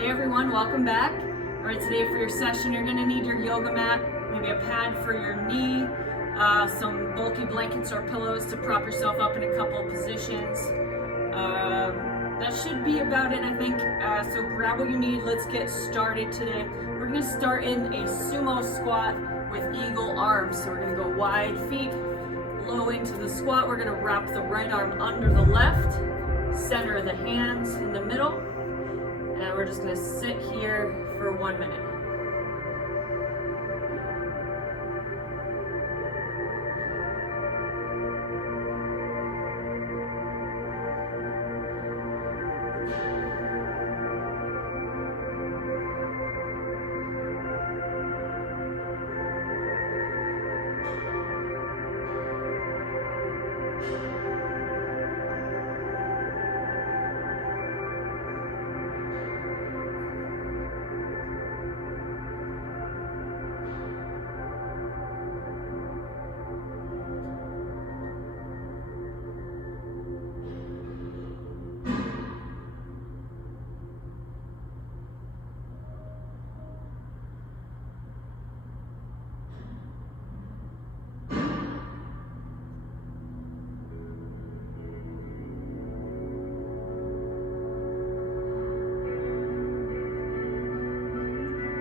Hey everyone, welcome back. All right, today for your session, you're gonna need your yoga mat, maybe a pad for your knee, some bulky blankets or pillows to prop yourself up in a couple of positions. That should be about it, I think. So grab what you need, let's get started today. We're gonna start in a sumo squat with eagle arms. So we're gonna go wide feet, low into the squat. We're gonna wrap the right arm under the left, center the hands in the middle, and we're just gonna sit here for 1 minute.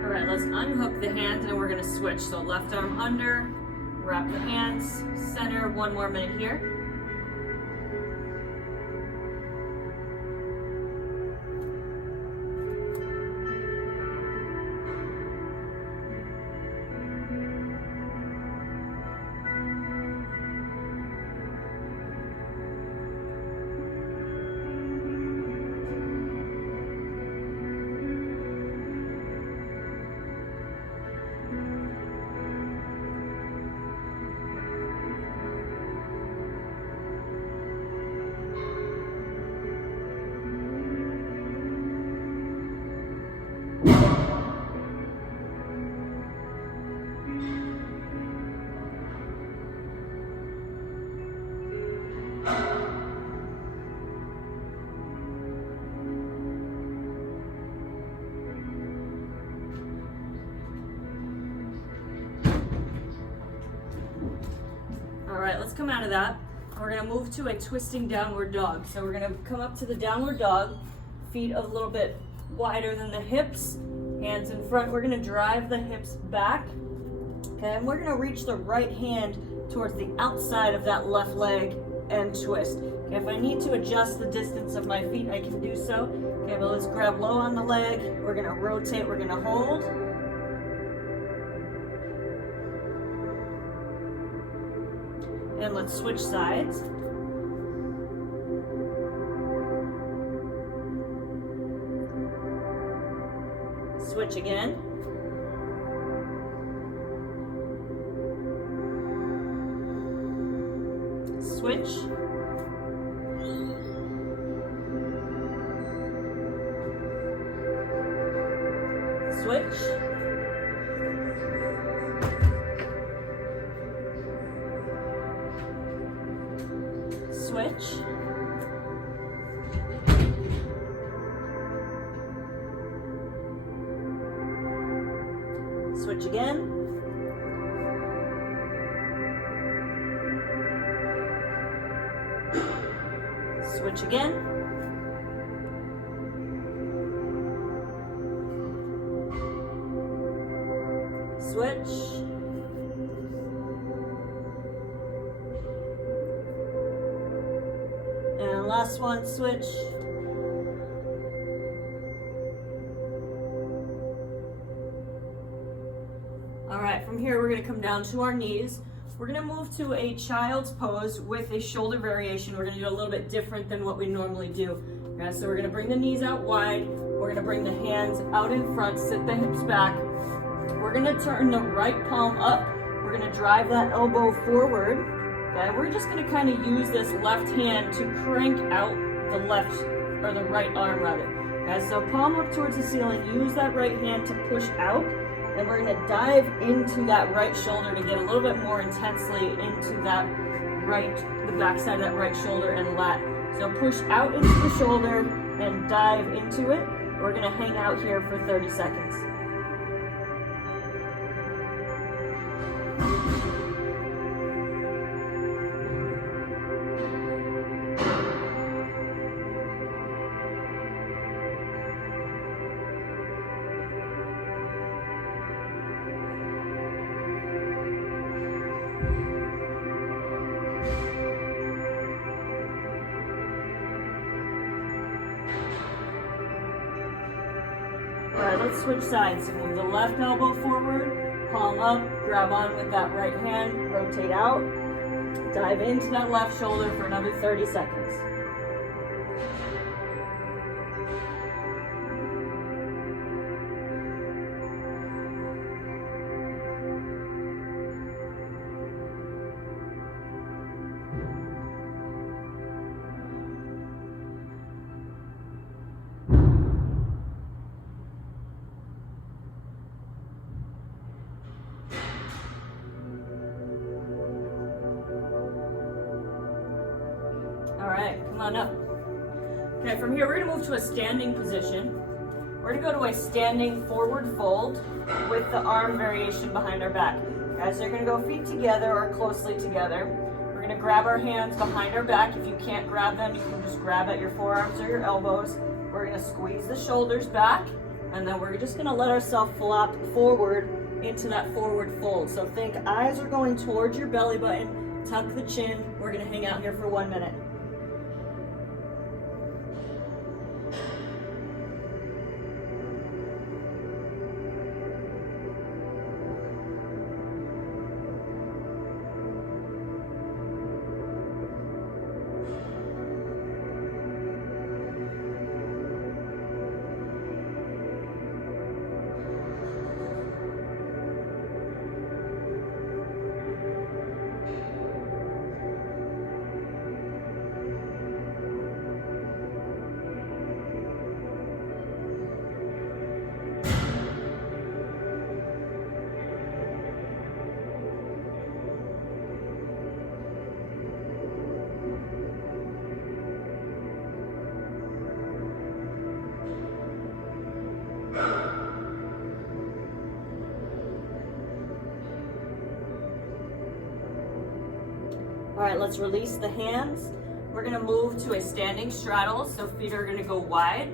All right, let's unhook the hands and we're gonna switch. So left arm under, wrap the hands, center, 1 more minute here. All right, let's come out of that. We're gonna move to a twisting downward dog. So we're gonna come up to the downward dog, feet a little bit wider than the hips, hands in front. We're gonna drive the hips back, okay? And we're gonna reach the right hand towards the outside of that left leg and twist. Okay, if I need to adjust the distance of my feet, I can do so. Okay, but let's grab low on the leg. We're gonna rotate, we're gonna hold. And let's switch sides. Switch again. Switch. Switch. Switch. Switch again. Switch again. Switch. And last one, switch. All right, from here we're gonna come down to our knees. We're gonna move to a child's pose with a shoulder variation. We're gonna do a little bit different than what we normally do. Okay, so we're gonna bring the knees out wide. We're gonna bring the hands out in front, sit the hips back. We're gonna turn the right palm up. We're gonna drive that elbow forward. Okay, we're just gonna kind of use this left hand to crank out the left, or the right arm rather. Okay, so palm up towards the ceiling, use that right hand to push out. And we're gonna dive into that right shoulder to get a little bit more intensely into that right, the backside of that right shoulder and lat. So push out into the shoulder and dive into it. We're gonna hang out here for 30 seconds. Alright, let's switch sides. So move the left elbow forward, palm up, grab on with that right hand, rotate out, dive into that left shoulder for another 30 seconds. Alright, come on up. Okay, from here we're going to move to a standing position. We're going to go to a standing forward fold with the arm variation behind our back. Guys, they're going to go feet together or closely together. We're going to grab our hands behind our back. If you can't grab them, you can just grab at your forearms or your elbows. We're going to squeeze the shoulders back, and then we're just going to let ourselves flop forward into that forward fold. So think eyes are going towards your belly button, tuck the chin. We're going to hang out here for 1 minute. All right, let's release the hands. We're gonna move to a standing straddle. So feet are gonna go wide,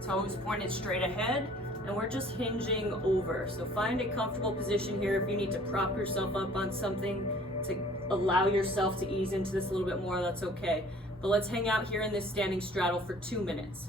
toes pointed straight ahead, and we're just hinging over. So find a comfortable position here. If you need to prop yourself up on something to allow yourself to ease into this a little bit more, that's okay. But let's hang out here in this standing straddle for 2 minutes.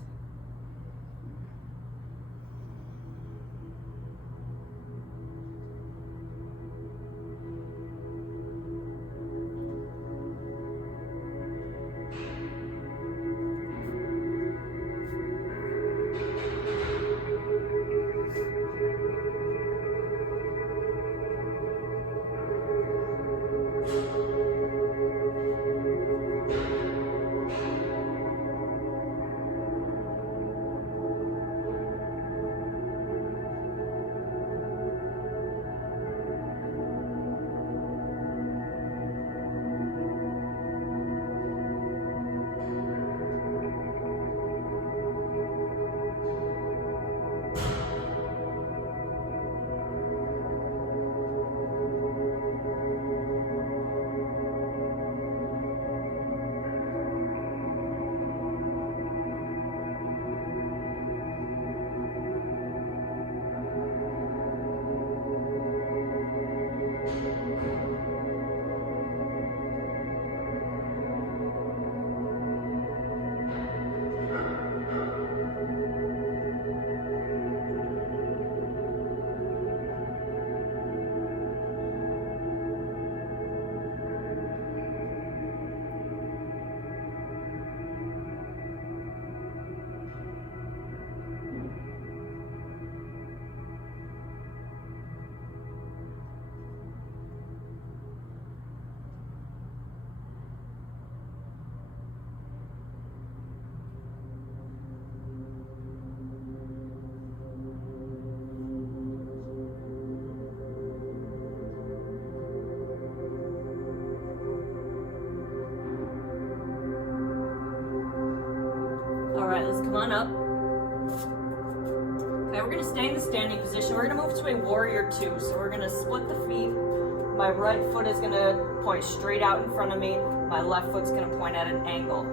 we're gonna stay in the standing position. We're gonna move to a warrior two. So we're gonna split the feet. My right foot is gonna point straight out in front of me. My left foot's gonna point at an angle.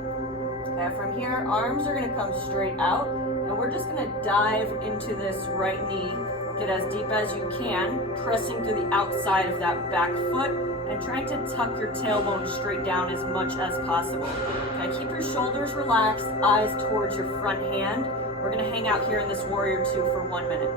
Okay, from here, arms are gonna come straight out, and we're just gonna dive into this right knee. Get as deep as you can, pressing through the outside of that back foot, and trying to tuck your tailbone straight down as much as possible. Okay, keep your shoulders relaxed, eyes towards your front hand. We're gonna hang out here in this warrior two for 1 minute.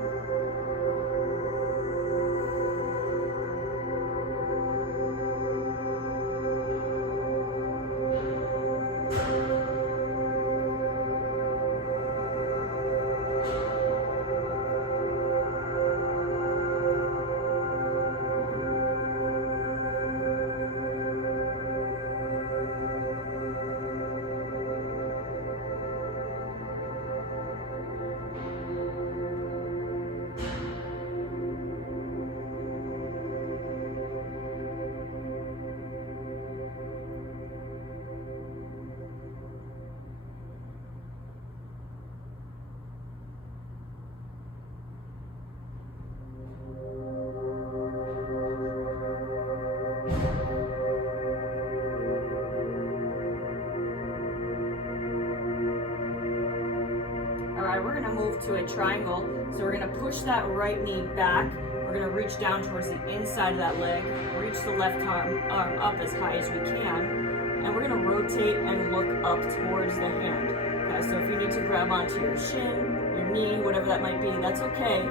We're gonna move to a triangle. So we're gonna push that right knee back. We're gonna reach down towards the inside of that leg, reach the left arm up as high as we can, and we're gonna rotate and look up towards the hand. Okay, so if you need to grab onto your shin, your knee, whatever that might be, that's okay.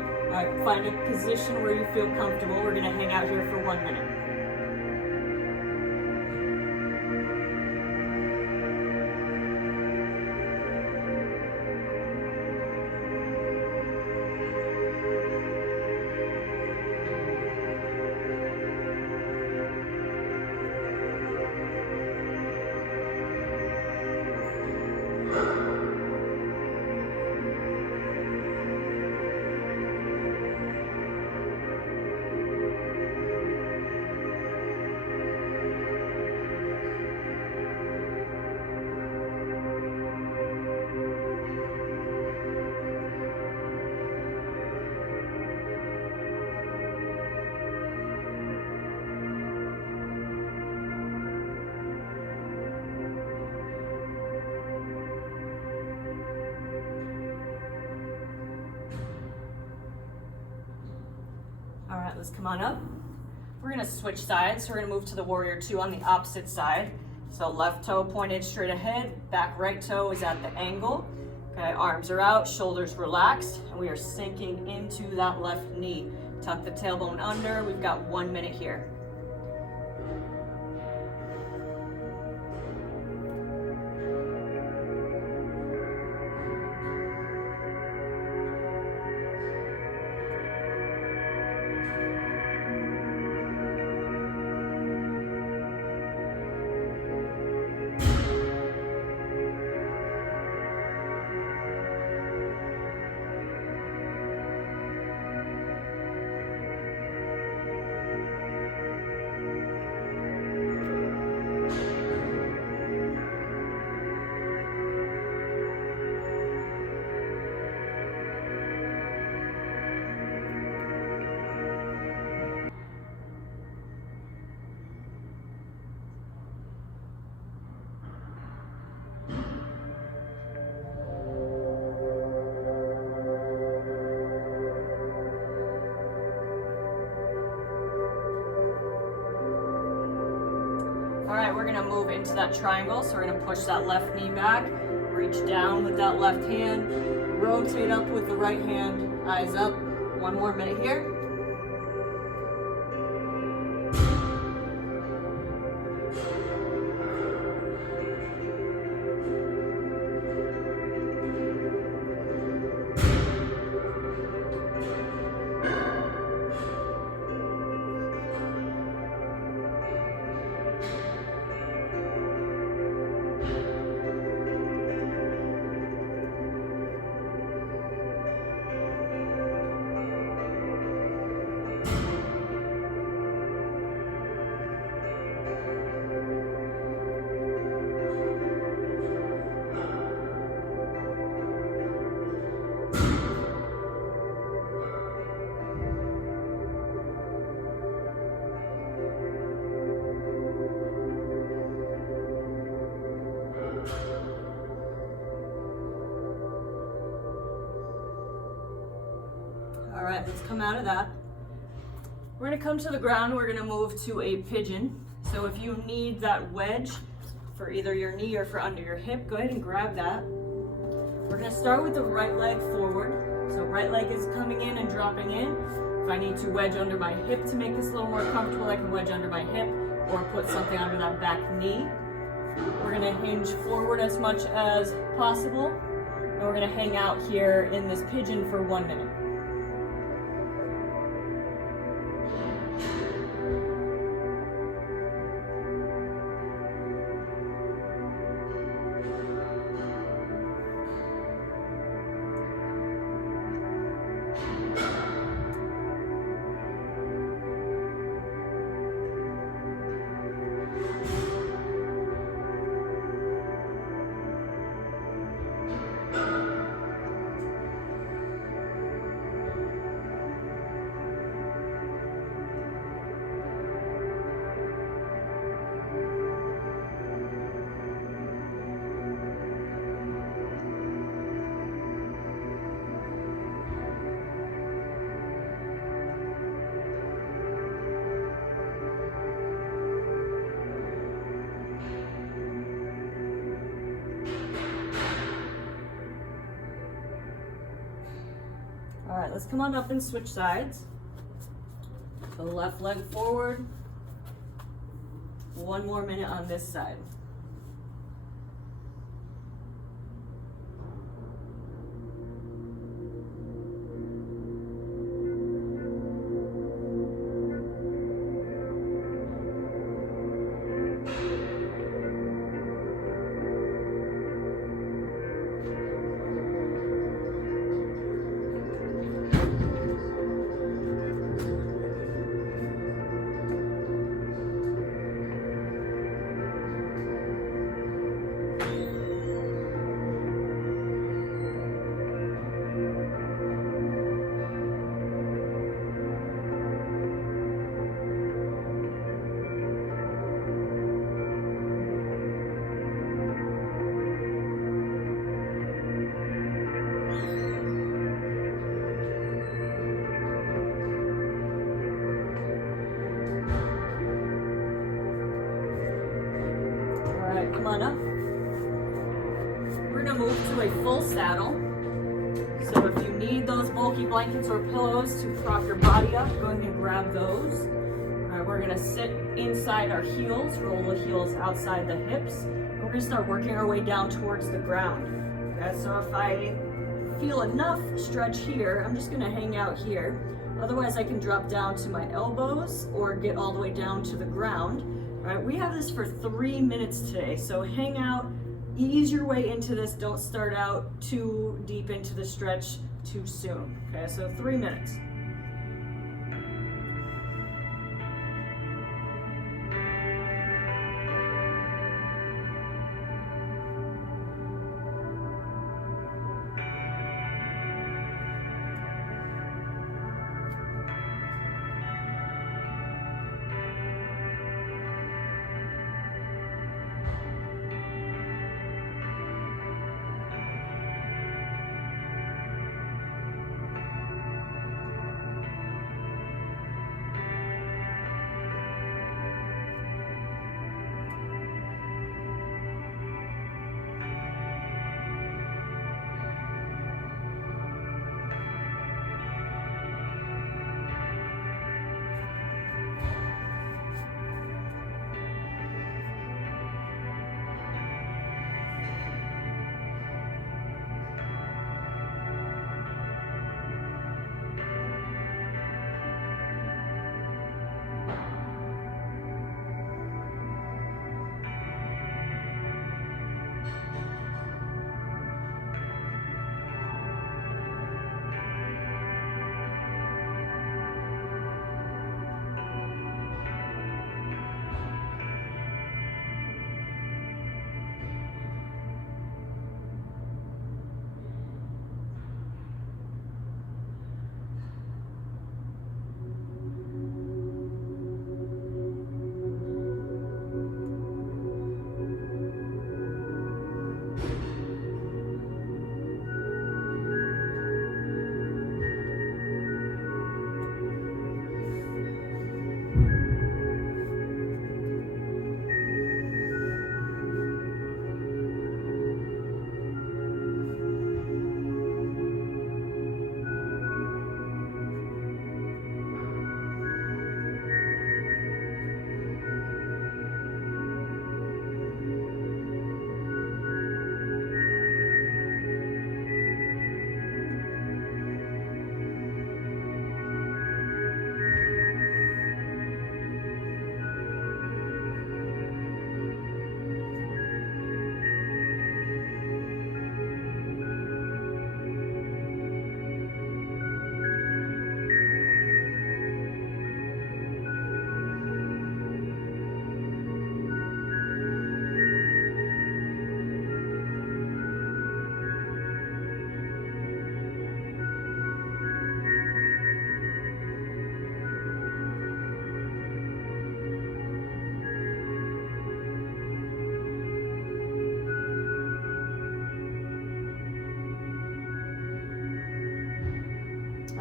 Find a position where you feel comfortable. We're gonna hang out here for 1 minute. All right, let's come on up. We're gonna switch sides. So we're gonna move to the warrior two on the opposite side. So left toe pointed straight ahead, back right toe is at the angle. Okay, arms are out, shoulders relaxed, and we are sinking into that left knee. Tuck the tailbone under. We've got 1 minute here. All right, we're gonna move into that triangle. So we're gonna push that left knee back, reach down with that left hand, rotate up with the right hand, eyes up. 1 more minute here. All right, let's come out of that. We're gonna come to the ground. We're gonna move to a pigeon. So if you need that wedge for either your knee or for under your hip, go ahead and grab that. We're gonna start with the right leg forward. So right leg is coming in and dropping in. If I need to wedge under my hip to make this a little more comfortable, I can wedge under my hip or put something under that back knee. We're gonna hinge forward as much as possible. And we're gonna hang out here in this pigeon for 1 minute. All right, let's come on up and switch sides. So left leg forward. 1 more minute on this side. Come on up. We're gonna move to a full saddle. So if you need those bulky blankets or pillows to prop your body up, go ahead and grab those. All right, we're gonna sit inside our heels, roll the heels outside the hips. And we're gonna start working our way down towards the ground. Okay, so if I feel enough stretch here, I'm just gonna hang out here. Otherwise I can drop down to my elbows or get all the way down to the ground. All right, we have this for 3 minutes today, so hang out, ease your way into this. Don't start out too deep into the stretch too soon. Okay, so 3 minutes.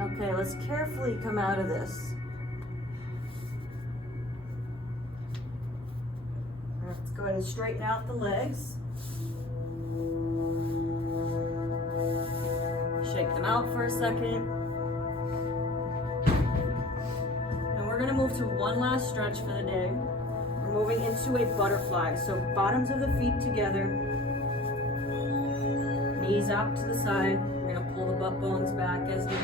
Okay, let's carefully come out of this. Let's go ahead and straighten out the legs. Shake them out for a second. And we're gonna move to one last stretch for the day. We're moving into a butterfly. So bottoms of the feet together, knees out to the side. We're gonna pull the butt bones back as needed.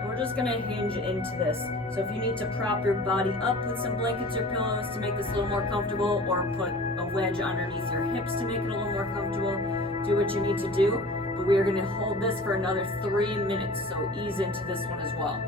And we're just gonna hinge into this. So if you need to prop your body up with some blankets or pillows to make this a little more comfortable, or put a wedge underneath your hips to make it a little more comfortable, do what you need to do. But we are gonna hold this for another 3 minutes, so ease into this one as well.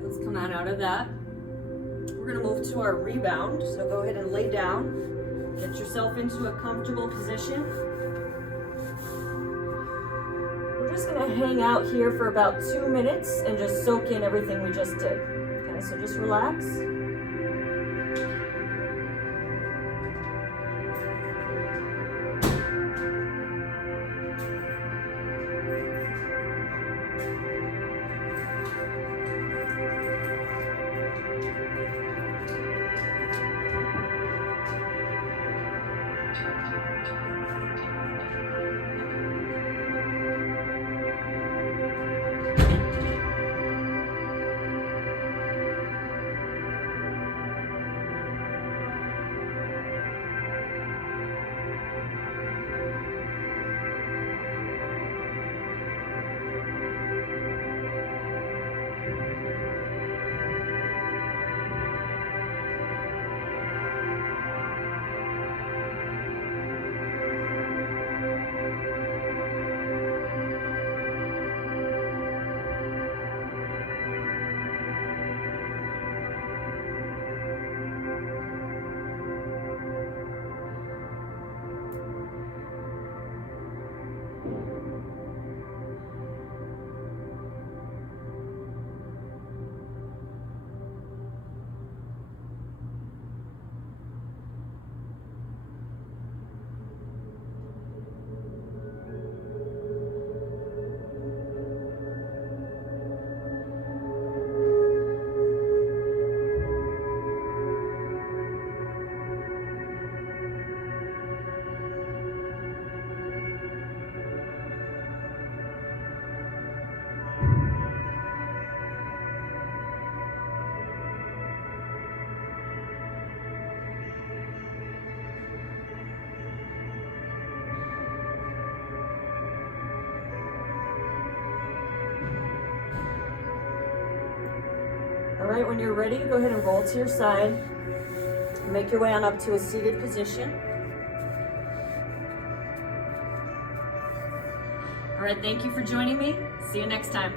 Let's come on out of that. We're gonna move to our rebound. So go ahead and lay down. Get yourself into a comfortable position. We're just gonna hang out here for about 2 minutes and just soak in everything we just did. Okay, so just relax. right, when you're ready, go ahead and roll to your side. Make your way on up to a seated position. All right, thank you for joining me. See you next time.